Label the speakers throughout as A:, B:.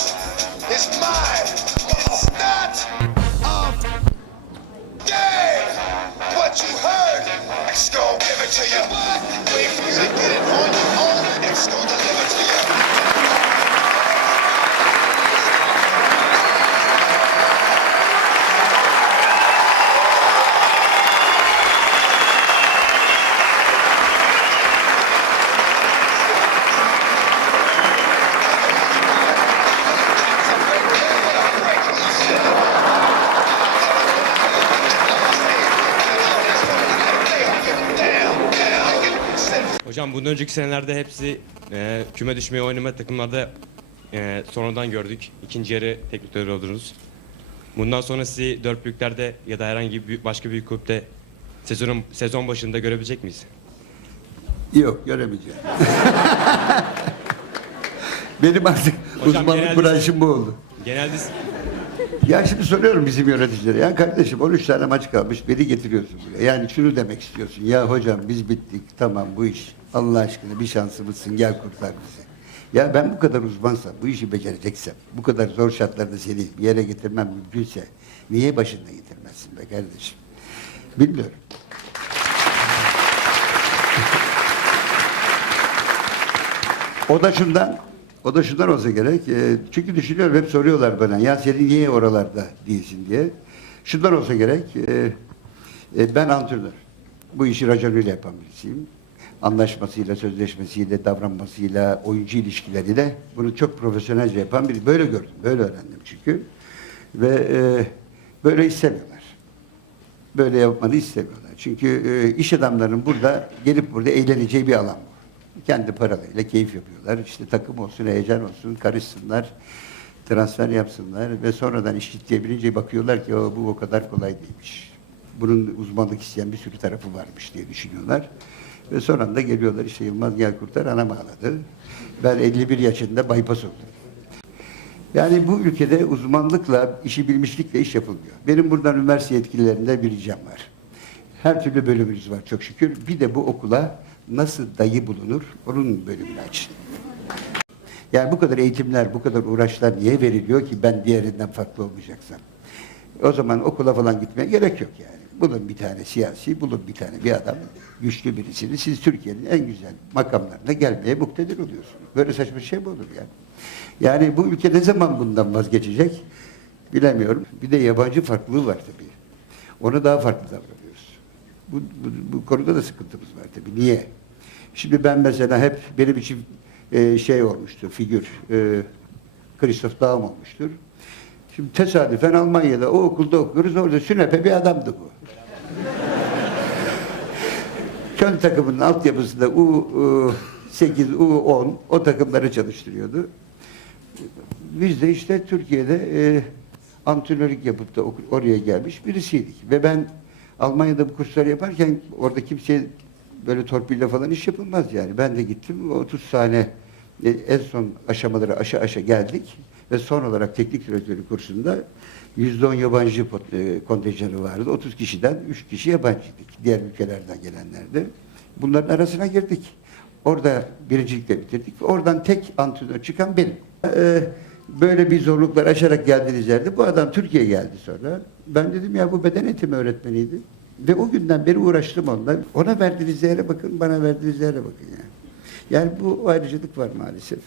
A: force is mine. It's not a game. What you heard, X gon' give it to you. Wait for
B: Hocam bundan önceki senelerde hepsi e, küme düşmeye oynama takımlarda e, sonradan gördük. İkinci yarı teknik direktör oldunuz. Bundan sonra sizi dört büyüklerde ya da herhangi bir başka bir kulüpte sezonun sezon başında görebilecek miyiz?
C: Yok göremeyeceğim. Benim artık
B: Hocam,
C: uzmanlık
B: genelde-
C: branşım bu oldu.
B: Genelde
C: Ya şimdi soruyorum bizim yöneticilere. Ya kardeşim 13 tane maç kalmış beni getiriyorsun buraya. Yani şunu demek istiyorsun. Ya hocam biz bittik tamam bu iş. Allah aşkına bir şansımızsın gel kurtar bizi. Ya ben bu kadar uzmansam, bu işi becereceksem, bu kadar zor şartlarda seni bir yere getirmem mümkünse niye başında getirmezsin be kardeşim? Bilmiyorum. O da şundan, o da şundan olsa gerek. e, çünkü düşünüyorum hep soruyorlar bana ya senin niye oralarda değilsin diye. Şundan olsa gerek. e, e, ben antrenör. Bu işi raconuyla yapan birisiyim. Anlaşmasıyla, sözleşmesiyle, davranmasıyla, oyuncu ilişkileriyle bunu çok profesyonelce yapan biri. Böyle gördüm, böyle öğrendim çünkü. Ve e, böyle istemiyorlar. Böyle yapmanı istemiyorlar. Çünkü e, iş adamlarının burada gelip burada eğleneceği bir alan bu. Kendi paralarıyla keyif yapıyorlar. İşte takım olsun, heyecan olsun, karışsınlar, transfer yapsınlar ve sonradan iş ciddiye bakıyorlar ki "O, bu o kadar kolay değilmiş. Bunun uzmanlık isteyen bir sürü tarafı varmış diye düşünüyorlar. Ve sonra da geliyorlar işte Yılmaz gel kurtar anam ağladı. Ben 51 yaşında bypass oldum. Yani bu ülkede uzmanlıkla, işi bilmişlikle iş yapılmıyor. Benim buradan üniversite yetkililerinde bir ricam var. Her türlü bölümümüz var çok şükür. Bir de bu okula nasıl dayı bulunur, onun bölümünü açın. Yani bu kadar eğitimler, bu kadar uğraşlar niye veriliyor ki ben diğerinden farklı olmayacaksam? O zaman okula falan gitmeye gerek yok yani. Bulun bir tane siyasi, bulun bir tane bir adam, güçlü birisini. Siz Türkiye'nin en güzel makamlarına gelmeye muktedir oluyorsunuz. Böyle saçma şey mi olur yani? Yani bu ülke ne zaman bundan vazgeçecek bilemiyorum. Bir de yabancı farklılığı var tabii. Ona daha farklı davranıyoruz. Bu, bu, bu konuda da sıkıntımız var tabii. Niye? Şimdi ben mesela hep benim için e, şey olmuştu, figür, e, Christoph Daum olmuştur. Şimdi tesadüfen Almanya'da o okulda okuyoruz, orada sünepe bir adamdı bu. Köln takımının altyapısında U8, U10 o takımları çalıştırıyordu. Biz de işte Türkiye'de e, antrenörlük yapıp da oraya gelmiş birisiydik. Ve ben Almanya'da bu kursları yaparken orada kimseye böyle torpille falan iş yapılmaz yani. Ben de gittim 30 tane e, en son aşamaları aşa aşa geldik ve son olarak teknik direktörlük kursunda %10 yabancı e, kontenjanı vardı. 30 kişiden 3 kişi yabancıydık. Diğer ülkelerden gelenlerdi. Bunların arasına girdik. Orada birincilikle bitirdik. Oradan tek antrenör çıkan benim. Ee, böyle bir zorluklar aşarak geldiğiniz yerde bu adam Türkiye'ye geldi sonra. Ben dedim ya bu beden eğitimi öğretmeniydi. Ve o günden beri uğraştım onunla. Ona verdiğiniz yere bakın, bana verdiğiniz yere bakın yani. Yani bu ayrıcalık var maalesef.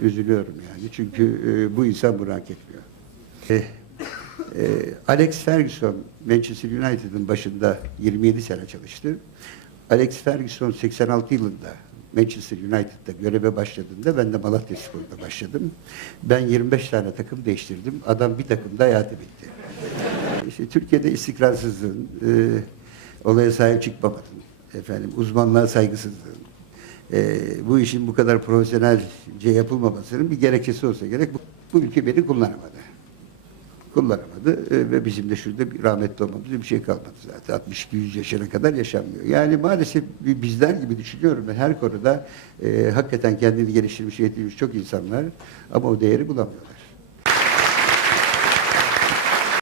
C: Üzülüyorum yani çünkü e, bu insan bunu hak etmiyor. E, e, Alex Ferguson Manchester United'ın başında 27 sene çalıştı. Alex Ferguson 86 yılında Manchester United'da göreve başladığında ben de Malatya Spor'da başladım. Ben 25 tane takım değiştirdim. Adam bir takımda hayatı bitti. İşte Türkiye'de istikrarsızlığın, e, olaya sahip çıkmamanın, efendim uzmanlığa saygısızlığın, e, bu işin bu kadar profesyonelce yapılmamasının bir gerekçesi olsa gerek. Bu, bu ülke beni kullanamadı. Kullanamadı e, ve bizim de şurada bir rahmetli olmamızda bir şey kalmadı zaten. 62-100 yaşına kadar yaşanmıyor. Yani maalesef bi- bizler gibi düşünüyorum ben her konuda e, hakikaten kendini geliştirmiş, eğitilmiş çok insan var ama o değeri bulamıyorlar.